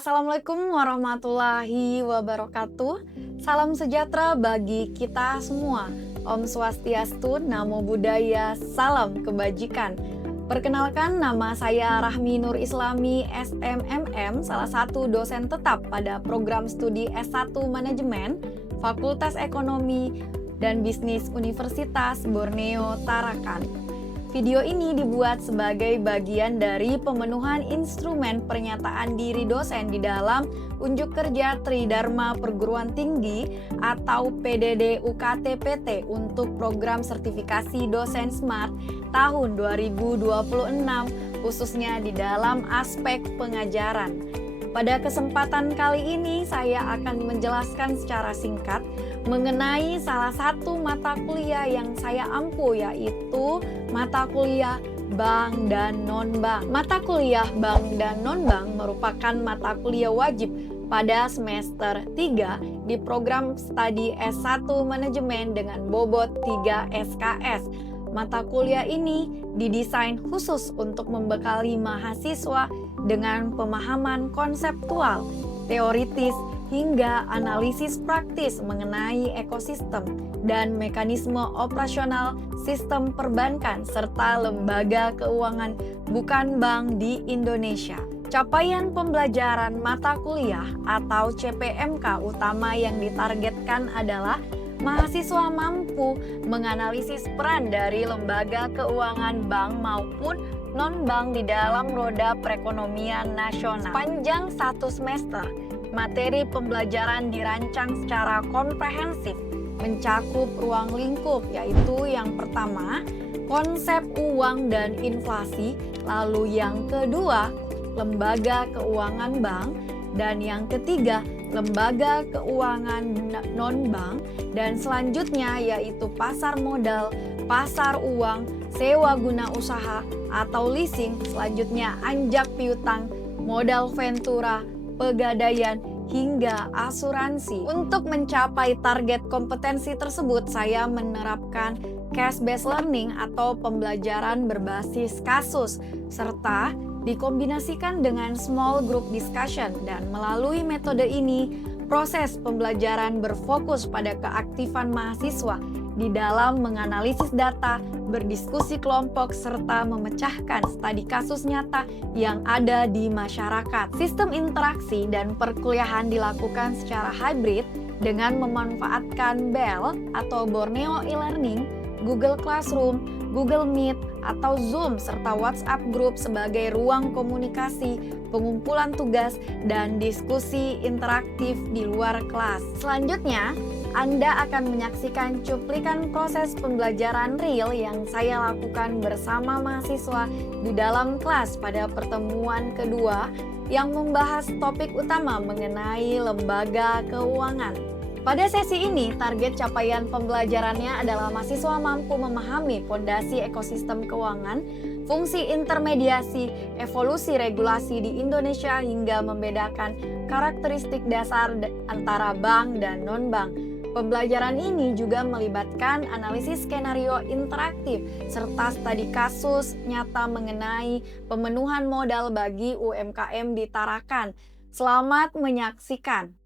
Assalamualaikum warahmatullahi wabarakatuh. Salam sejahtera bagi kita semua. Om Swastiastu, Namo Buddhaya, salam kebajikan. Perkenalkan, nama saya Rahmi Nur Islami, SMMM, salah satu dosen tetap pada program studi S1 Manajemen, Fakultas Ekonomi dan Bisnis Universitas Borneo Tarakan. Video ini dibuat sebagai bagian dari pemenuhan instrumen pernyataan diri dosen di dalam Unjuk Kerja Tridharma Perguruan Tinggi atau PDD UKT-PT untuk program sertifikasi dosen SMART tahun 2026, khususnya di dalam aspek pengajaran. Pada kesempatan kali ini saya akan menjelaskan secara singkat mengenai salah satu mata kuliah yang saya ampu, yaitu mata kuliah Bank dan Non-Bank. Mata kuliah Bank dan Non-Bank merupakan mata kuliah wajib pada semester 3 di program studi S1 Manajemen dengan bobot 3 SKS. Mata kuliah ini didesain khusus untuk membekali mahasiswa dengan pemahaman konseptual, teoritis, hingga analisis praktis mengenai ekosistem dan mekanisme operasional sistem perbankan serta lembaga keuangan bukan bank di Indonesia. Capaian pembelajaran mata kuliah atau CPMK utama yang ditargetkan adalah mahasiswa mampu menganalisis peran dari lembaga keuangan bank maupun non-bank di dalam roda perekonomian nasional. Sepanjang satu semester, materi pembelajaran dirancang secara komprehensif, mencakup ruang lingkup, yaitu yang pertama, konsep uang dan inflasi, lalu yang kedua, lembaga keuangan bank, dan yang ketiga, lembaga keuangan non-bank, dan selanjutnya yaitu pasar modal, pasar uang, sewa guna usaha atau leasing, selanjutnya anjak piutang, modal ventura, pegadaian, hingga asuransi. Untuk mencapai target kompetensi tersebut, saya menerapkan case-based learning atau pembelajaran berbasis kasus, serta dikombinasikan dengan small group discussion, dan melalui metode ini, proses pembelajaran berfokus pada keaktifan mahasiswa di dalam menganalisis data, berdiskusi kelompok, serta memecahkan studi kasus nyata yang ada di masyarakat. Sistem interaksi dan perkuliahan dilakukan secara hybrid dengan memanfaatkan BEL atau Borneo e-learning, Google Classroom, Google Meet, atau Zoom, serta WhatsApp Group sebagai ruang komunikasi, pengumpulan tugas, dan diskusi interaktif di luar kelas. Selanjutnya, Anda akan menyaksikan cuplikan proses pembelajaran real yang saya lakukan bersama mahasiswa di dalam kelas pada pertemuan kedua yang membahas topik utama mengenai lembaga keuangan. Pada sesi ini, target capaian pembelajarannya adalah mahasiswa mampu memahami fondasi ekosistem keuangan, fungsi intermediasi, evolusi regulasi di Indonesia hingga membedakan karakteristik dasar antara bank dan non-bank. Pembelajaran ini juga melibatkan analisis skenario interaktif serta studi kasus nyata mengenai pemenuhan modal bagi UMKM di Tarakan. Selamat menyaksikan.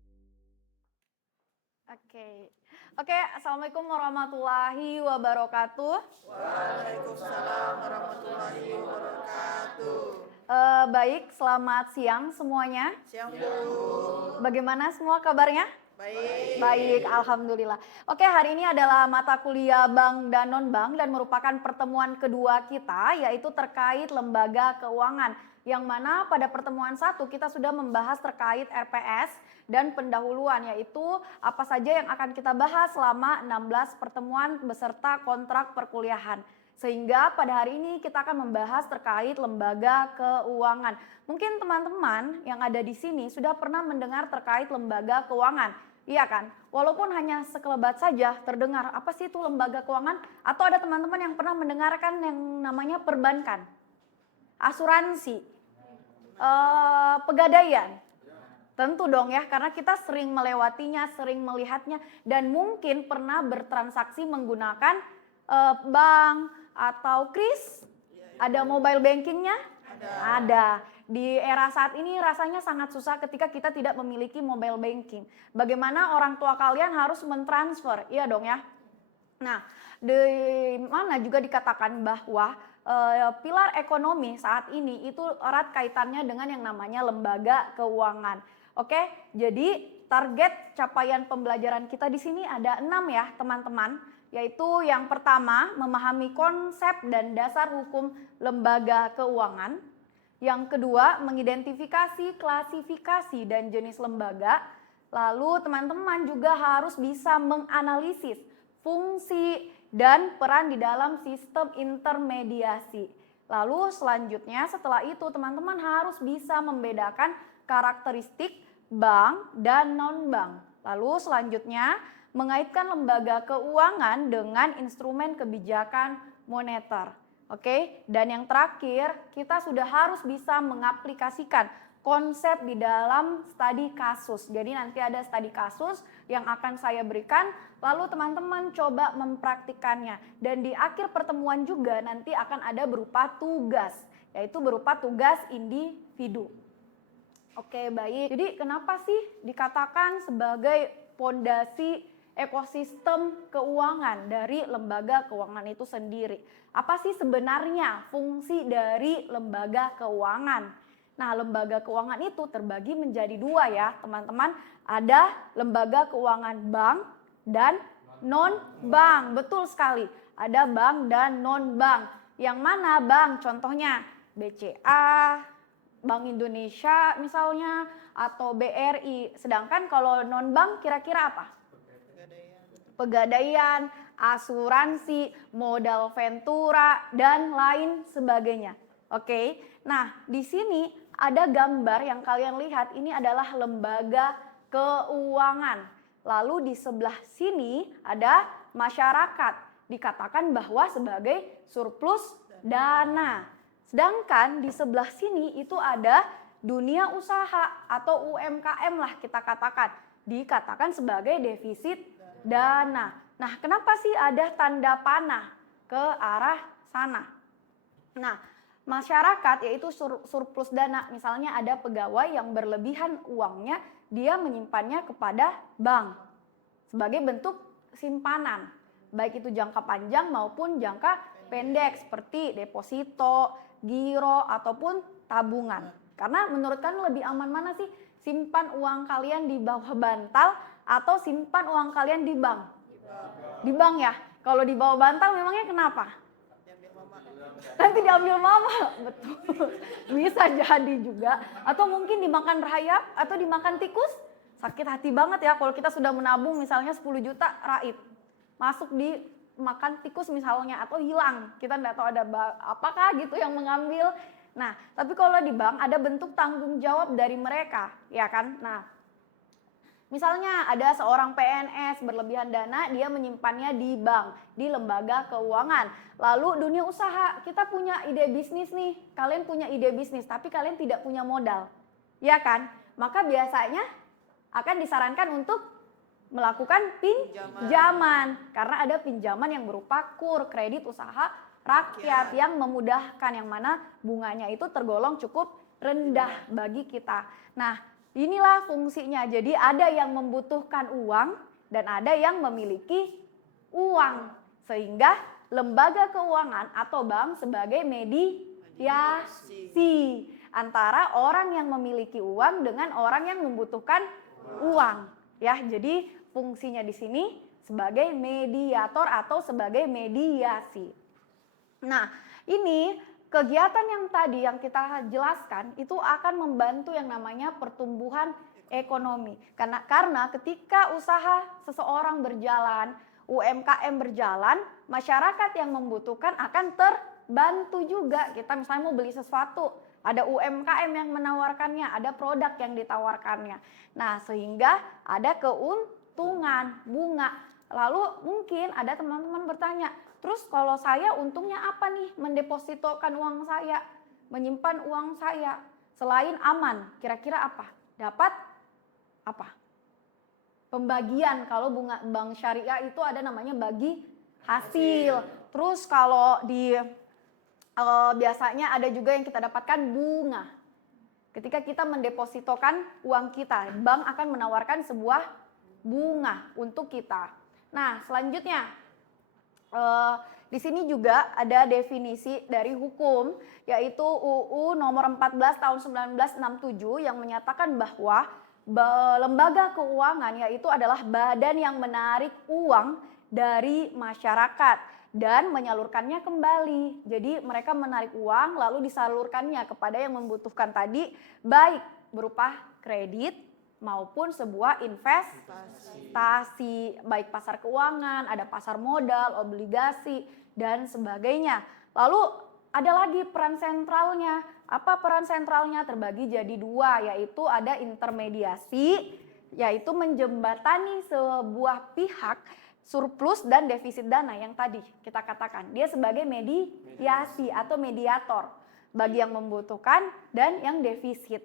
Oke, Assalamualaikum warahmatullahi wabarakatuh. Waalaikumsalam warahmatullahi wabarakatuh. Baik, selamat siang semuanya. Siang Bu. Bagaimana semua kabarnya? Baik. Baik, alhamdulillah. Oke, hari ini adalah mata kuliah Bank dan Non-Bank dan merupakan pertemuan kedua kita, yaitu terkait lembaga keuangan. Yang mana pada pertemuan satu kita sudah membahas terkait RPS dan pendahuluan, yaitu apa saja yang akan kita bahas selama 16 pertemuan beserta kontrak perkuliahan. Sehingga pada hari ini kita akan membahas terkait lembaga keuangan. Mungkin teman-teman yang ada di sini sudah pernah mendengar terkait lembaga keuangan. Iya kan? Walaupun hanya sekelebat saja terdengar, apa sih itu lembaga keuangan? Atau ada teman-teman yang pernah mendengarkan yang namanya perbankan, asuransi, pegadaian. Tentu dong ya, karena kita sering melewatinya, sering melihatnya, dan mungkin pernah bertransaksi menggunakan bank atau kris. Ada mobile bankingnya? Ada. di era saat ini rasanya sangat susah ketika kita tidak memiliki mobile banking. Bagaimana orang tua kalian harus mentransfer, iya dong ya. Nah, di mana juga dikatakan bahwa pilar ekonomi saat ini itu erat kaitannya dengan yang namanya lembaga keuangan. Oke, jadi target capaian pembelajaran kita di sini ada 6 ya teman-teman. Yaitu yang pertama, memahami konsep dan dasar hukum lembaga keuangan. Yang kedua, mengidentifikasi, klasifikasi, dan jenis lembaga. Lalu teman-teman juga harus bisa menganalisis fungsi dan peran di dalam sistem intermediasi. Lalu selanjutnya setelah itu teman-teman harus bisa membedakan karakteristik bank dan non-bank. Lalu selanjutnya mengaitkan lembaga keuangan dengan instrumen kebijakan moneter. Oke, dan yang terakhir kita sudah harus bisa mengaplikasikan konsep di dalam studi kasus. Jadi nanti ada studi kasus yang akan saya berikan, lalu teman-teman coba mempraktikannya. Dan di akhir pertemuan juga nanti akan ada berupa tugas, yaitu berupa tugas individu. Oke, baik. Jadi kenapa sih dikatakan sebagai pondasi ekosistem keuangan dari lembaga keuangan itu sendiri? Apa sih sebenarnya fungsi dari lembaga keuangan? Nah, lembaga keuangan itu terbagi menjadi 2 ya teman-teman. Ada lembaga keuangan bank dan non-bank. Betul sekali, ada bank dan non-bank. Yang mana bank? Contohnya BCA, Bank Indonesia misalnya, atau BRI. Sedangkan kalau non-bank kira-kira apa? Pegadaian, asuransi, modal ventura, dan lain sebagainya. Oke, nah di sini ada gambar yang kalian lihat, ini adalah lembaga keuangan. Lalu di sebelah sini ada masyarakat, dikatakan bahwa sebagai surplus dana. Sedangkan di sebelah sini itu ada dunia usaha atau UMKM lah kita katakan, dikatakan sebagai defisit dana. Nah, kenapa sih ada tanda panah ke arah sana? Nah, masyarakat yaitu surplus dana, misalnya ada pegawai yang berlebihan uangnya, dia menyimpannya kepada bank sebagai bentuk simpanan, baik itu jangka panjang maupun jangka pendek seperti deposito, giro, ataupun tabungan. Karena menurut kalian lebih aman mana sih? Simpan uang kalian di bawah bantal atau simpan uang kalian di bank? Di bank ya. Kalau di bawah bantal memangnya kenapa? Nanti diambil mama. Betul. Bisa jadi juga. Atau mungkin dimakan rayap atau dimakan tikus. Sakit hati banget ya kalau kita sudah menabung misalnya 10 juta raib. Masuk di makan tikus misalnya atau hilang. Kita tidak tahu ada apakah gitu yang mengambil. Nah, tapi kalau di bank ada bentuk tanggung jawab dari mereka, ya kan? Nah, misalnya ada seorang PNS berlebihan dana, dia menyimpannya di bank, di lembaga keuangan. Lalu dunia usaha, kita punya ide bisnis nih, kalian punya ide bisnis tapi kalian tidak punya modal, ya kan? Maka biasanya akan disarankan untuk melakukan pinjaman, karena ada pinjaman yang berupa KUR, kredit usaha rakyat, yang memudahkan, yang mana bunganya itu tergolong cukup rendah bagi kita. Nah, inilah fungsinya. Jadi ada yang membutuhkan uang dan ada yang memiliki uang. Sehingga lembaga keuangan atau bank sebagai mediasi antara orang yang memiliki uang dengan orang yang membutuhkan uang. Ya, jadi fungsinya di sini sebagai mediator atau sebagai mediasi. Nah, ini kegiatan yang tadi yang kita jelaskan itu akan membantu yang namanya pertumbuhan ekonomi. Karena ketika usaha seseorang berjalan, UMKM berjalan, masyarakat yang membutuhkan akan terbantu juga. Kita misalnya mau beli sesuatu, ada UMKM yang menawarkannya, ada produk yang ditawarkannya. Nah, sehingga ada keuntungan bunga. Lalu mungkin ada teman-teman bertanya, terus kalau saya untungnya apa nih mendepositokan uang saya, menyimpan uang saya? Selain aman, kira-kira apa? Dapat apa? Pembagian. Kalau bunga bank syariah itu ada namanya bagi hasil. Terus kalau di biasanya ada juga yang kita dapatkan bunga. Ketika kita mendepositokan uang kita, bank akan menawarkan sebuah bunga untuk kita. Nah, selanjutnya di sini juga ada definisi dari hukum, yaitu UU nomor 14 tahun 1967 yang menyatakan bahwa lembaga keuangan yaitu adalah badan yang menarik uang dari masyarakat dan menyalurkannya kembali. Jadi mereka menarik uang lalu disalurkannya kepada yang membutuhkan tadi, baik berupa kredit maupun sebuah investasi, baik pasar keuangan, ada pasar modal, obligasi, dan sebagainya. Lalu ada lagi peran sentralnya. Apa peran sentralnya? Terbagi jadi dua, yaitu ada intermediasi, yaitu menjembatani sebuah pihak surplus dan defisit dana yang tadi kita katakan. Dia sebagai mediasi atau mediator bagi yang membutuhkan dan yang defisit.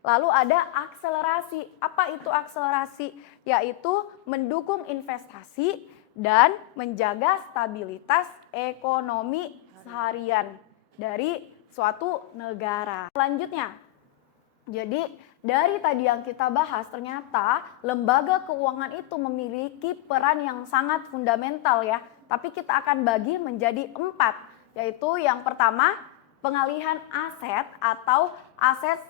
Lalu ada akselerasi. Apa itu akselerasi? Yaitu mendukung investasi dan menjaga stabilitas ekonomi seharian dari suatu negara. Selanjutnya, jadi dari tadi yang kita bahas, ternyata lembaga keuangan itu memiliki peran yang sangat fundamental ya. Tapi kita akan bagi menjadi 4, yaitu yang pertama pengalihan aset atau aset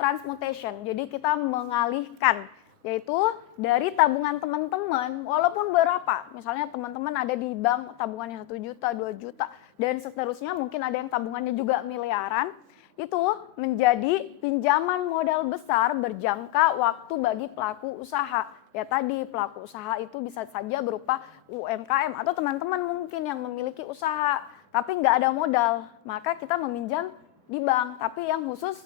transmutation. Jadi kita mengalihkan, yaitu dari tabungan teman-teman walaupun berapa. Misalnya teman-teman ada di bank tabungannya 1 juta, 2 juta dan seterusnya, mungkin ada yang tabungannya juga miliaran. Itu menjadi pinjaman modal besar berjangka waktu bagi pelaku usaha. Ya tadi pelaku usaha itu bisa saja berupa UMKM atau teman-teman mungkin yang memiliki usaha tapi nggak ada modal, maka kita meminjam di bank. Tapi yang khusus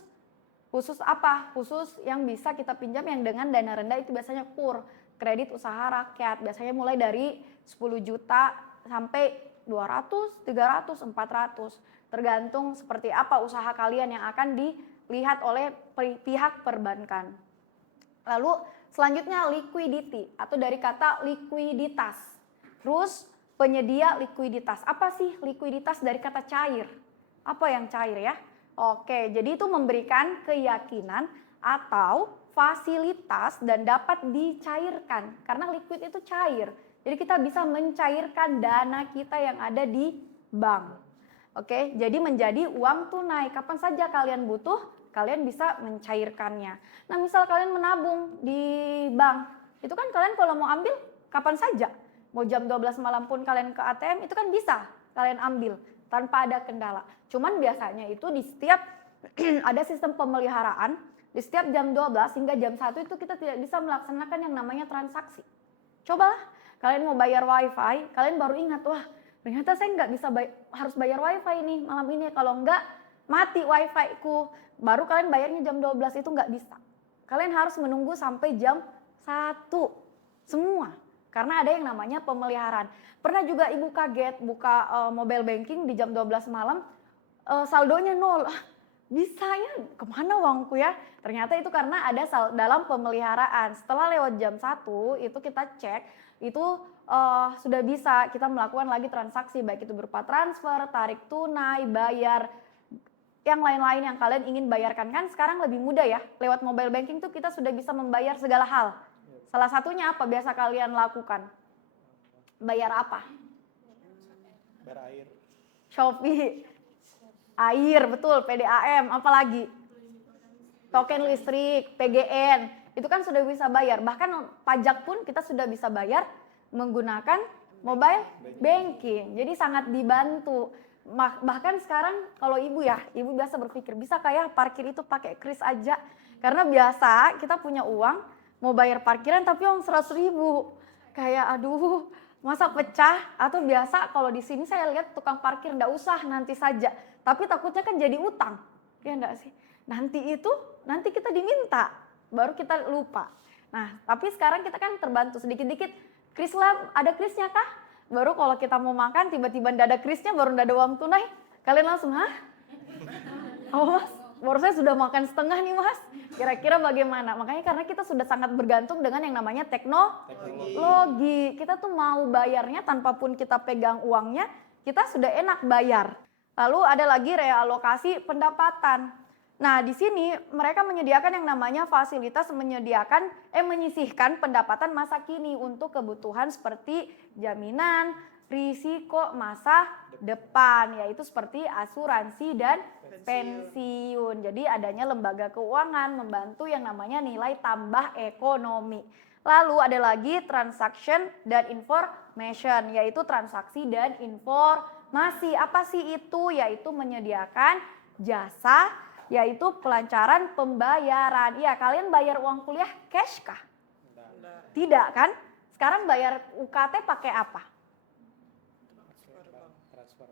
apa? Khusus yang bisa kita pinjam yang dengan dana rendah itu biasanya KUR, kredit usaha rakyat. Biasanya mulai dari 10 juta sampai 200, 300, 400. Tergantung seperti apa usaha kalian yang akan dilihat oleh pihak perbankan. Lalu selanjutnya liquidity atau dari kata likuiditas. Terus penyedia likuiditas. Apa sih likuiditas dari kata cair? Apa yang cair ya? Oke, jadi itu memberikan keyakinan atau fasilitas dan dapat dicairkan. Karena liquid itu cair. Jadi kita bisa mencairkan dana kita yang ada di bank. Oke, jadi menjadi uang tunai. Kapan saja kalian butuh, kalian bisa mencairkannya. Nah, misal kalian menabung di bank, itu kan kalian kalau mau ambil kapan saja. Mau jam 12 malam pun kalian ke ATM, itu kan bisa kalian ambil tanpa ada kendala. Cuman biasanya itu di setiap ada sistem pemeliharaan, di setiap jam 12 hingga jam 1 itu kita tidak bisa melaksanakan yang namanya transaksi. Cobalah, kalian mau bayar wifi, kalian baru ingat, wah ternyata saya nggak bisa harus bayar wifi nih malam ini. Kalau nggak mati wifi ku. Baru kalian bayarnya jam 12 itu nggak bisa. Kalian harus menunggu sampai jam 1 semua. Karena ada yang namanya pemeliharaan. Pernah juga ibu kaget buka mobile banking di jam 12 malam saldonya 0. Bisanya kemana uangku ya? Ternyata itu karena ada dalam pemeliharaan. Setelah lewat jam 1 itu kita cek itu sudah bisa kita melakukan lagi transaksi, baik itu berupa transfer, tarik tunai, bayar, yang lain-lain yang kalian ingin bayarkan. Kan sekarang lebih mudah ya, lewat mobile banking tuh kita sudah bisa membayar segala hal. Salah satunya apa biasa kalian lakukan? Bayar apa? Bayar air. Shopee, air, betul, PDAM, apalagi? Token listrik, PGN, itu kan sudah bisa bayar. Bahkan pajak pun kita sudah bisa bayar menggunakan mobile banking. Jadi sangat dibantu. Bahkan sekarang kalau ibu biasa berpikir, bisa kayak parkir itu pakai kris aja. Karena biasa kita punya uang, mau bayar parkiran tapi uang 100.000. Kayak aduh, masa pecah? Atau biasa kalau di sini saya lihat tukang parkir enggak usah, nanti saja. Tapi takutnya kan jadi utang. Ya enggak sih? Nanti kita diminta, baru kita lupa. Nah, tapi sekarang kita kan terbantu sedikit-dikit. Kris lah, ada krisnya kah? Baru kalau kita mau makan tiba-tiba enggak ada krisnya, baru enggak ada uang tunai. Kalian langsung, hah? Oh mas, baru saya sudah makan setengah nih mas. Kira-kira bagaimana? Makanya karena kita sudah sangat bergantung dengan yang namanya teknologi. Kita tuh mau bayarnya tanpa pun kita pegang uangnya, kita sudah enak bayar. Lalu ada lagi realokasi pendapatan. Nah, di sini mereka menyediakan yang namanya fasilitas menyisihkan pendapatan masa kini untuk kebutuhan seperti jaminan, risiko masa depan, yaitu seperti asuransi dan pensiun. Jadi adanya lembaga keuangan membantu yang namanya nilai tambah ekonomi. Lalu ada lagi transaction dan information, yaitu transaksi dan informasi. Apa sih itu? Yaitu menyediakan jasa, yaitu pelancaran pembayaran. Iya, kalian bayar uang kuliah cash kah? Tidak kan? Sekarang bayar UKT pakai apa?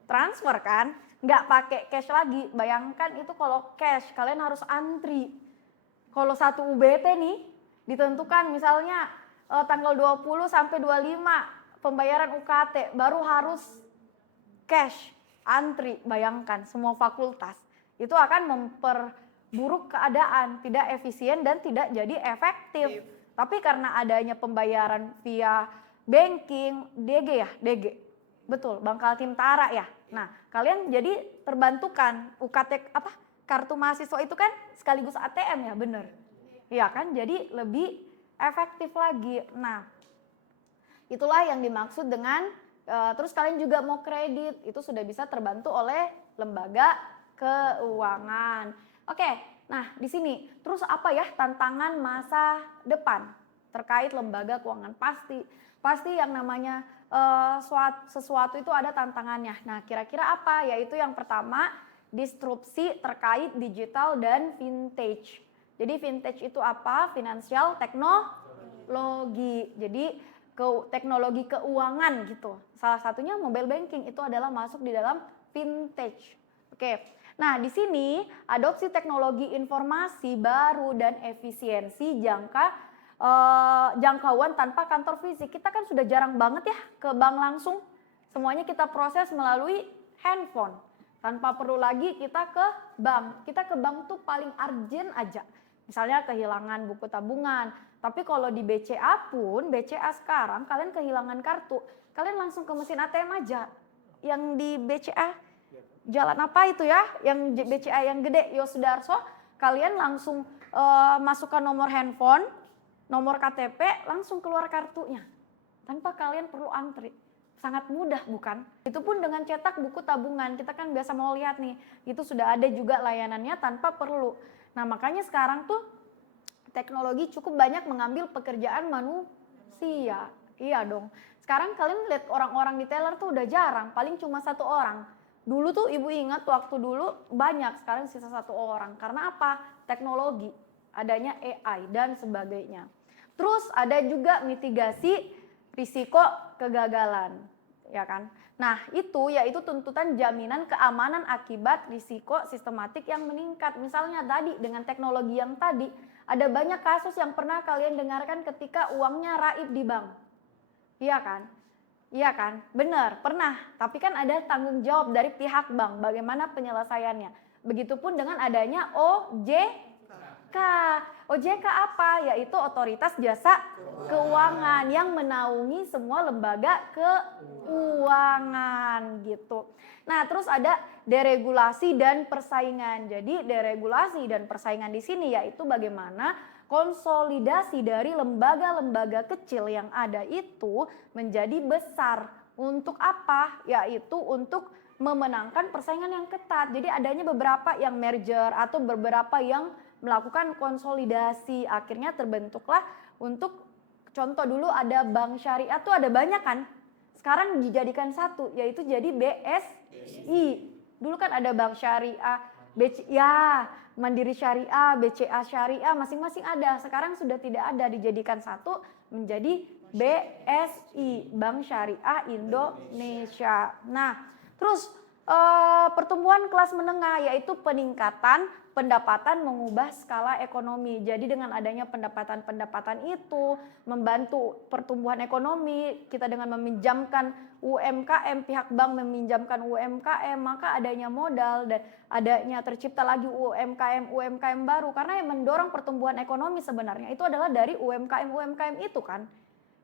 Transfer kan? Nggak pakai cash lagi. Bayangkan itu kalau cash, kalian harus antri. Kalau satu UBT nih, ditentukan misalnya tanggal 20 sampai 25 pembayaran UKT, baru harus cash, antri. Bayangkan semua fakultas. Itu akan memperburuk keadaan, tidak efisien dan tidak jadi efektif. Tapi karena adanya pembayaran via banking, DG, betul, Bank Kaltim-Tara ya. Nah, kalian jadi terbantukan UKT kartu mahasiswa itu kan sekaligus ATM ya, bener. Iya kan, jadi lebih efektif lagi. Nah, itulah yang dimaksud dengan terus kalian juga mau kredit, itu sudah bisa terbantu oleh lembaga keuangan. Oke, nah di sini terus apa ya tantangan masa depan terkait lembaga keuangan? Pasti yang namanya sesuatu itu ada tantangannya. Nah, kira-kira apa? Yaitu yang pertama, disrupsi terkait digital dan vintage. Jadi vintage itu apa? Finansial teknologi. Jadi teknologi keuangan gitu. Salah satunya mobile banking itu adalah masuk di dalam vintage. Oke. Nah, di sini adopsi teknologi informasi baru dan efisiensi jangkauan tanpa kantor fisik. Kita kan sudah jarang banget ya ke bank langsung. Semuanya kita proses melalui handphone. Tanpa perlu lagi kita ke bank. Kita ke bank tuh paling urgent aja. Misalnya kehilangan buku tabungan. Tapi kalau di BCA pun, BCA sekarang kalian kehilangan kartu, kalian langsung ke mesin ATM aja. Yang di BCA jalan apa itu ya, yang BCA yang gede, Yosudarso, kalian langsung masukkan nomor handphone, nomor KTP, langsung keluar kartunya. Tanpa kalian perlu antri. Sangat mudah bukan? Itu pun dengan cetak buku tabungan, kita kan biasa mau lihat nih, itu sudah ada juga layanannya tanpa perlu. Nah, makanya sekarang tuh teknologi cukup banyak mengambil pekerjaan manusia. Iya dong. Sekarang kalian lihat orang-orang di teller tuh udah jarang, paling cuma satu orang. Dulu tuh ibu ingat waktu dulu banyak, sekarang sisa satu orang. Karena apa? Teknologi, adanya AI dan sebagainya. Terus ada juga mitigasi risiko kegagalan, ya kan? Nah, itu yaitu tuntutan jaminan keamanan akibat risiko sistematik yang meningkat. Misalnya tadi dengan teknologi yang tadi, ada banyak kasus yang pernah kalian dengarkan ketika uangnya raib di bank. Iya kan? Iya kan? Benar, pernah. Tapi kan ada tanggung jawab dari pihak bank bagaimana penyelesaiannya. Begitupun dengan adanya OJK. OJK apa? Yaitu Otoritas Jasa Keuangan yang menaungi semua lembaga keuangan gitu. Nah, terus ada deregulasi dan persaingan. Jadi deregulasi dan persaingan di sini yaitu bagaimana konsolidasi dari lembaga-lembaga kecil yang ada itu menjadi besar. Untuk apa? Yaitu untuk memenangkan persaingan yang ketat. Jadi adanya beberapa yang merger atau beberapa yang melakukan konsolidasi. Akhirnya terbentuklah untuk contoh dulu ada bank syariah tuh ada banyak kan. Sekarang dijadikan satu yaitu jadi BSI. Dulu kan ada bank syariah, Mandiri Syariah, BCA Syariah, masing-masing ada. Sekarang sudah tidak ada, dijadikan satu menjadi BSI, Bank Syariah Indonesia. Nah, terus pertumbuhan kelas menengah yaitu peningkatan pendapatan mengubah skala ekonomi. Jadi dengan adanya pendapatan-pendapatan itu membantu pertumbuhan ekonomi, kita dengan meminjamkan UMKM, pihak bank meminjamkan UMKM, maka adanya modal dan adanya tercipta lagi UMKM baru. Karena yang mendorong pertumbuhan ekonomi sebenarnya itu adalah dari UMKM itu kan.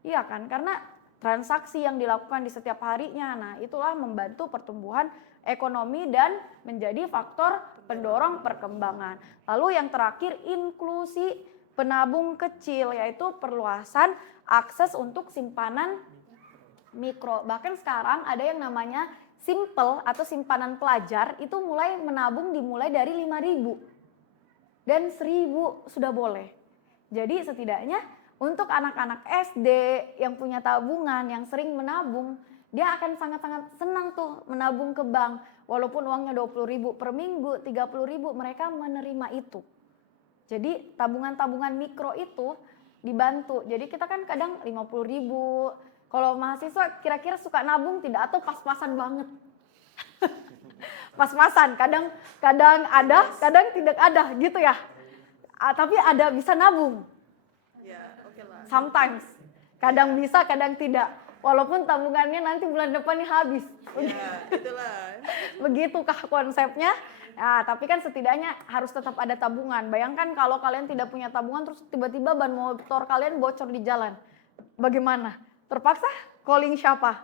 Iya kan, karena transaksi yang dilakukan di setiap harinya. Nah, itulah membantu pertumbuhan ekonomi dan menjadi faktor pendorong perkembangan. Lalu yang terakhir inklusi penabung kecil, yaitu perluasan akses untuk simpanan mikro. Bahkan sekarang ada yang namanya simple atau simpanan pelajar itu mulai menabung dimulai dari 5.000 dan 1.000 sudah boleh. Jadi setidaknya untuk anak-anak SD yang punya tabungan, yang sering menabung, dia akan sangat-sangat senang tuh menabung ke bank. Walaupun uangnya 20.000 per minggu, 30.000, mereka menerima itu. Jadi tabungan-tabungan mikro itu dibantu. Jadi kita kan kadang 50.000. Kalau mahasiswa kira-kira suka nabung tidak atau pas-pasan banget? Pas-pasan, kadang ada, kadang tidak ada gitu ya. Tapi ada bisa nabung. Ya, oke lah. Sometimes. Kadang bisa, kadang tidak. Walaupun tabungannya nanti bulan depannya habis. Ya, itulah. Begitukah konsepnya? Nah, tapi kan setidaknya harus tetap ada tabungan. Bayangkan kalau kalian tidak punya tabungan terus tiba-tiba ban motor kalian bocor di jalan. Bagaimana? Terpaksa calling siapa?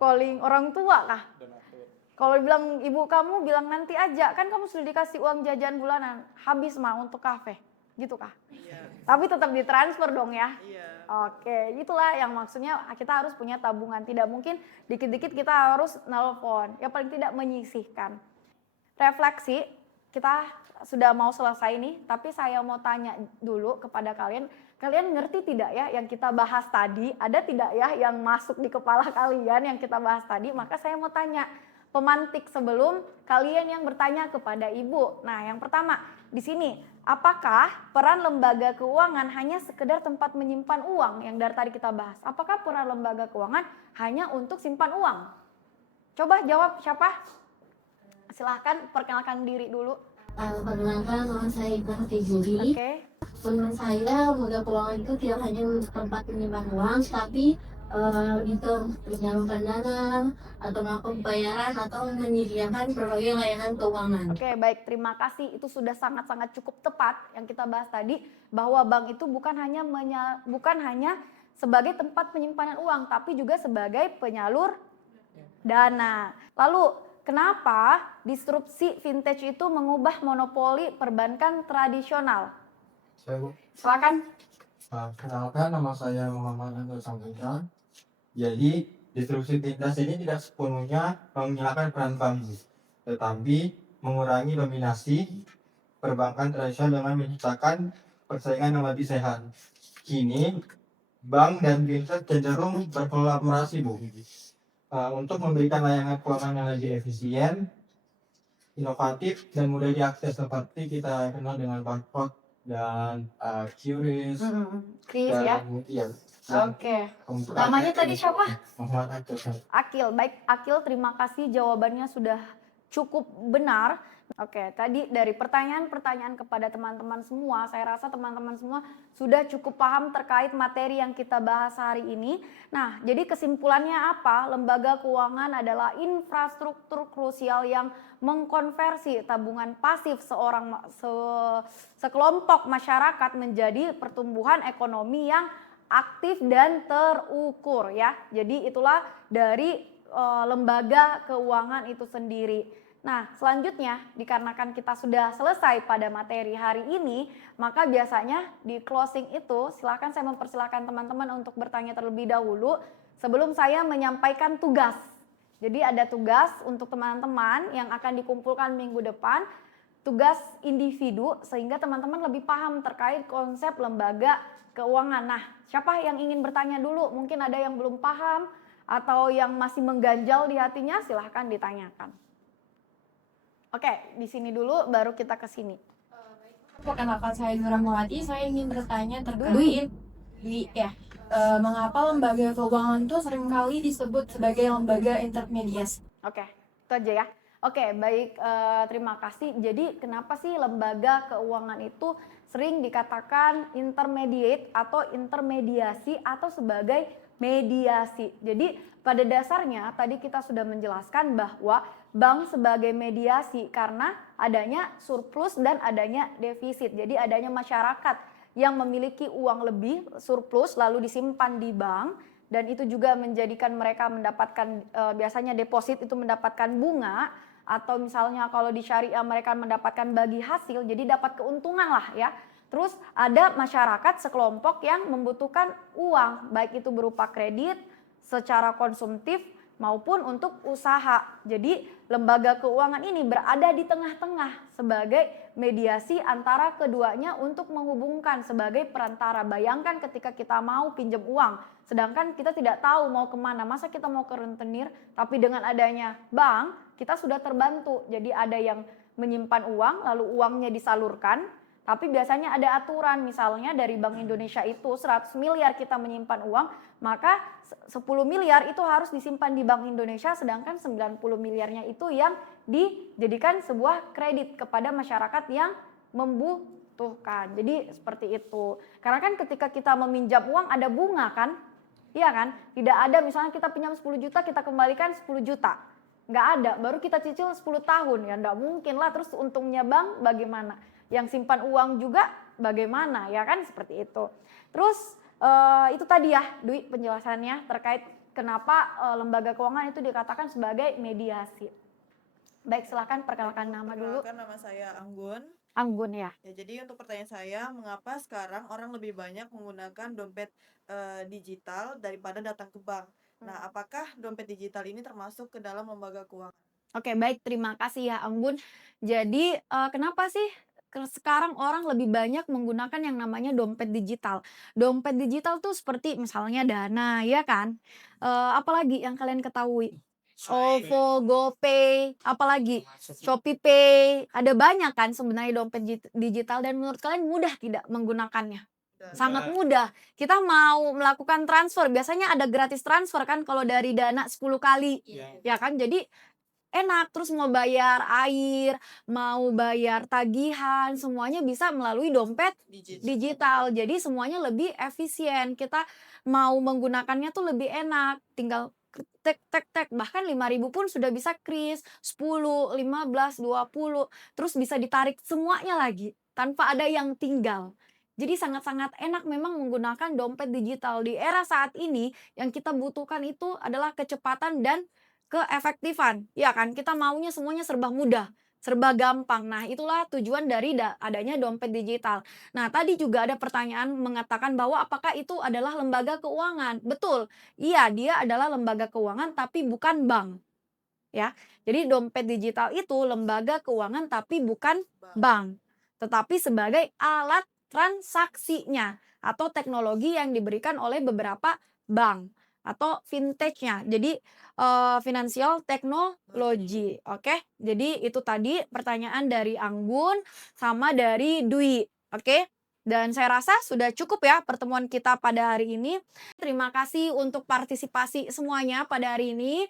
Calling orang tua kah? Donatur. Kalau bilang ibu kamu bilang nanti aja, kan kamu sudah dikasih uang jajan bulanan, habis mah untuk kafe, gitu kah? Iya. Tapi tetap ditransfer dong ya. Iya. Oke, itulah yang maksudnya kita harus punya tabungan. Tidak mungkin dikit-dikit kita harus nelpon, ya paling tidak menyisihkan. Refleksi, kita sudah mau selesai nih, tapi saya mau tanya dulu kepada kalian. Kalian ngerti tidak ya yang kita bahas tadi? Ada tidak ya yang masuk di kepala kalian yang kita bahas tadi? Maka saya mau tanya, pemantik sebelum kalian yang bertanya kepada ibu. Nah, yang pertama di sini, apakah peran lembaga keuangan hanya sekedar tempat menyimpan uang yang dari tadi kita bahas? Apakah peran lembaga keuangan hanya untuk simpan uang? Coba jawab siapa? Silahkan perkenalkan diri dulu. Perkenalkan, nama saya Ibu Tijuri. Oke. Menurut saya, lembaga keuangan itu tidak hanya untuk tempat menyimpan uang, tapi untuk menyalurkan dana atau melakukan pembayaran atau menyediakan berbagai layanan keuangan. Oke, baik, terima kasih. Itu sudah sangat-sangat cukup tepat yang kita bahas tadi, bahwa bank itu bukan hanya sebagai tempat penyimpanan uang, tapi juga sebagai penyalur dana. Lalu, kenapa disrupsi vintage itu mengubah monopoli perbankan tradisional? Silakan. Kenalkan, nama saya Muhammad Anwar Samudra. Jadi, disrupsi vintage ini tidak sepenuhnya menghilangkan peran bank, tetapi mengurangi dominasi perbankan tradisional dengan menciptakan persaingan yang lebih sehat. Kini, bank dan vintage cenderung berkolaborasi, Bu, untuk memberikan layanan keuangan yang lebih efisien, inovatif, dan mudah diakses seperti kita kenal dengan barcode dan QRIS Chris ya. Iya. Oke. Namanya tadi siapa? Muhammad Akil. Akil. Baik, Akil, terima kasih jawabannya sudah cukup benar. Oke, tadi dari pertanyaan-pertanyaan kepada teman-teman semua, saya rasa teman-teman semua sudah cukup paham terkait materi yang kita bahas hari ini. Nah, jadi kesimpulannya apa? Lembaga keuangan adalah infrastruktur krusial yang mengkonversi tabungan pasif sekelompok masyarakat menjadi pertumbuhan ekonomi yang aktif dan terukur ya. Jadi itulah dari lembaga keuangan itu sendiri. Nah, selanjutnya dikarenakan kita sudah selesai pada materi hari ini, maka biasanya di closing itu silakan saya mempersilahkan teman-teman untuk bertanya terlebih dahulu sebelum saya menyampaikan tugas. Jadi ada tugas untuk teman-teman yang akan dikumpulkan minggu depan, tugas individu sehingga teman-teman lebih paham terkait konsep lembaga keuangan. Nah, siapa yang ingin bertanya dulu? Mungkin ada yang belum paham atau yang masih mengganjal di hatinya, silahkan ditanyakan. Oke, di sini dulu baru kita ke sini. Perkenalkan saya Nura Mulyadi, saya ingin bertanya terkait mengapa lembaga keuangan itu seringkali disebut sebagai lembaga intermediasi. Oke, itu aja ya. Oke, baik, terima kasih. Jadi kenapa sih lembaga keuangan itu sering dikatakan intermediate atau intermediasi atau sebagai mediasi. Jadi pada dasarnya tadi kita sudah menjelaskan bahwa bank sebagai mediasi karena adanya surplus dan adanya defisit. Jadi adanya masyarakat yang memiliki uang lebih surplus lalu disimpan di bank dan itu juga menjadikan mereka mendapatkan biasanya deposit itu mendapatkan bunga atau misalnya kalau di syariah mereka mendapatkan bagi hasil, jadi dapat keuntungan lah ya. Terus ada masyarakat sekelompok yang membutuhkan uang, baik itu berupa kredit, secara konsumtif maupun untuk usaha. Jadi lembaga keuangan ini berada di tengah-tengah sebagai mediasi antara keduanya untuk menghubungkan sebagai perantara. Bayangkan ketika kita mau pinjam uang, sedangkan kita tidak tahu mau kemana, masa kita mau ke rentenir, tapi dengan adanya bank kita sudah terbantu. Jadi ada yang menyimpan uang lalu uangnya disalurkan, tapi biasanya ada aturan, misalnya dari Bank Indonesia itu 100 miliar kita menyimpan uang, maka 10 miliar itu harus disimpan di Bank Indonesia, sedangkan 90 miliarnya itu yang dijadikan sebuah kredit kepada masyarakat yang membutuhkan. Jadi seperti itu. Karena kan ketika kita meminjam uang ada bunga kan? Iya kan? Tidak ada misalnya kita pinjam 10 juta kita kembalikan 10 juta. Nggak ada, baru kita cicil 10 tahun. Ya nggak mungkin lah, terus untungnya bank bagaimana? Yang simpan uang juga bagaimana, ya kan, seperti itu. Terus itu tadi ya Dwi penjelasannya terkait kenapa lembaga keuangan itu dikatakan sebagai mediasi. Baik, silakan perkenalkan nama dulu. Perkenalkan, nama saya Anggun. Anggun ya. Ya, jadi untuk pertanyaan saya, mengapa sekarang orang lebih banyak menggunakan dompet digital daripada datang ke bank? Nah, apakah dompet digital ini termasuk ke dalam lembaga keuangan? Oke, baik, terima kasih ya Anggun. Jadi kenapa sih sekarang orang lebih banyak menggunakan yang namanya dompet digital? Dompet digital tuh seperti misalnya Dana, ya kan? Apalagi yang kalian ketahui? OVO, GoPay, apalagi ShopeePay. Ada banyak kan sebenarnya dompet digital, dan menurut kalian mudah tidak menggunakannya? Sangat mudah. Kita mau melakukan transfer, biasanya ada gratis transfer kan kalau dari Dana 10 kali. Ya kan? Jadi enak, terus mau bayar air, mau bayar tagihan, semuanya bisa melalui dompet digital. Jadi semuanya lebih efisien. Kita mau menggunakannya tuh lebih enak. Tinggal tek, bahkan 5.000 pun sudah bisa kris, 10, 15, 20, terus bisa ditarik semuanya lagi tanpa ada yang tinggal. Jadi sangat-sangat enak memang menggunakan dompet digital. Di era saat ini yang kita butuhkan itu adalah kecepatan dan keefektifan, ya kan? Kita maunya semuanya serba mudah, serba gampang. Nah, itulah tujuan dari adanya dompet digital. Nah, tadi juga ada pertanyaan mengatakan bahwa apakah itu adalah lembaga keuangan? Betul, iya, dia adalah lembaga keuangan tapi bukan bank. Ya, jadi dompet digital itu lembaga keuangan tapi bukan bank, tetapi sebagai alat transaksinya atau teknologi yang diberikan oleh beberapa bank atau fintech-nya. Jadi financial technology. Oke. Jadi itu tadi pertanyaan dari Anggun sama dari Dwi. Oke. Dan saya rasa sudah cukup ya pertemuan kita pada hari ini. Terima kasih untuk partisipasi semuanya pada hari ini.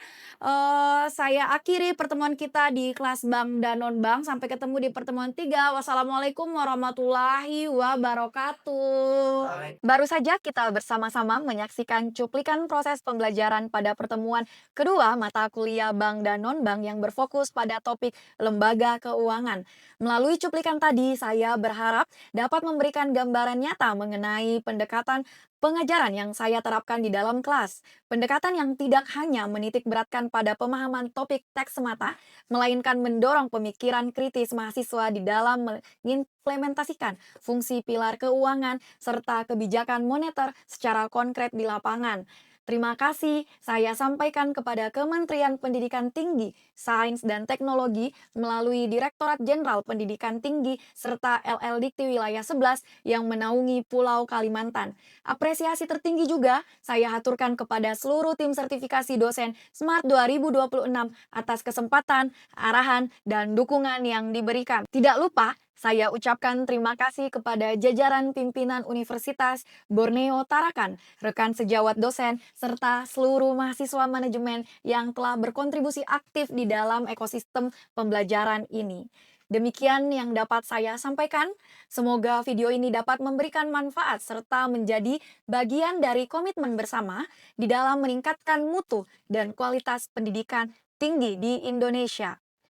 Saya akhiri pertemuan kita di kelas Bank dan Non-Bank. Sampai ketemu di pertemuan 3. Wassalamualaikum warahmatullahi wabarakatuh. Baru saja kita bersama-sama menyaksikan cuplikan proses pembelajaran pada pertemuan kedua mata kuliah Bank dan Non-Bank yang berfokus pada topik lembaga keuangan. Melalui cuplikan tadi, saya berharap dapat memberikan gambaran nyata mengenai pendekatan pengajaran yang saya terapkan di dalam kelas. Pendekatan yang tidak hanya menitik beratkan pada pemahaman topik teks semata, melainkan mendorong pemikiran kritis mahasiswa di dalam mengimplementasikan fungsi pilar keuangan serta kebijakan moneter secara konkret di lapangan. Terima kasih saya sampaikan kepada Kementerian Pendidikan Tinggi, Sains dan Teknologi melalui Direktorat Jenderal Pendidikan Tinggi serta LL Dikti Wilayah 11 yang menaungi Pulau Kalimantan. Apresiasi tertinggi juga saya haturkan kepada seluruh tim sertifikasi dosen Smart 2026 atas kesempatan, arahan, dan dukungan yang diberikan. Tidak lupa, saya ucapkan terima kasih kepada jajaran pimpinan Universitas Borneo Tarakan, rekan sejawat dosen, serta seluruh mahasiswa manajemen yang telah berkontribusi aktif di dalam ekosistem pembelajaran ini. Demikian yang dapat saya sampaikan. Semoga video ini dapat memberikan manfaat serta menjadi bagian dari komitmen bersama di dalam meningkatkan mutu dan kualitas pendidikan tinggi di Indonesia.